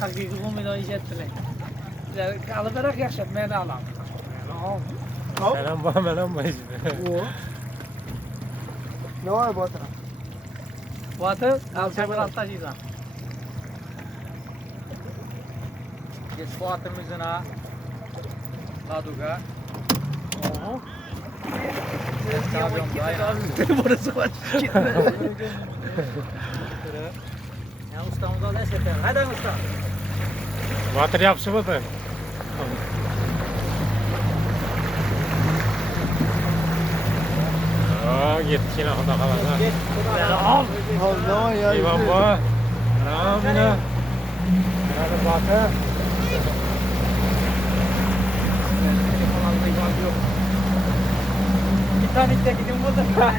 Hakiki kumuyla iş ettiler. Alıverak yaşat, beni alam. Selam bana melam mı işte? Ne var bu atına? Bu atı alçaklar altta şişan. Geç bu atımızın ha. Laduga. Oho. Burası var. Ya ustamız da eseter. Hadi usta. Water yapışı mı da? Gitti yine onda kalan ha. Selam. Allah ya. İvan bu. Selam yine. Hadi bakı. Bir tane de gidin burada.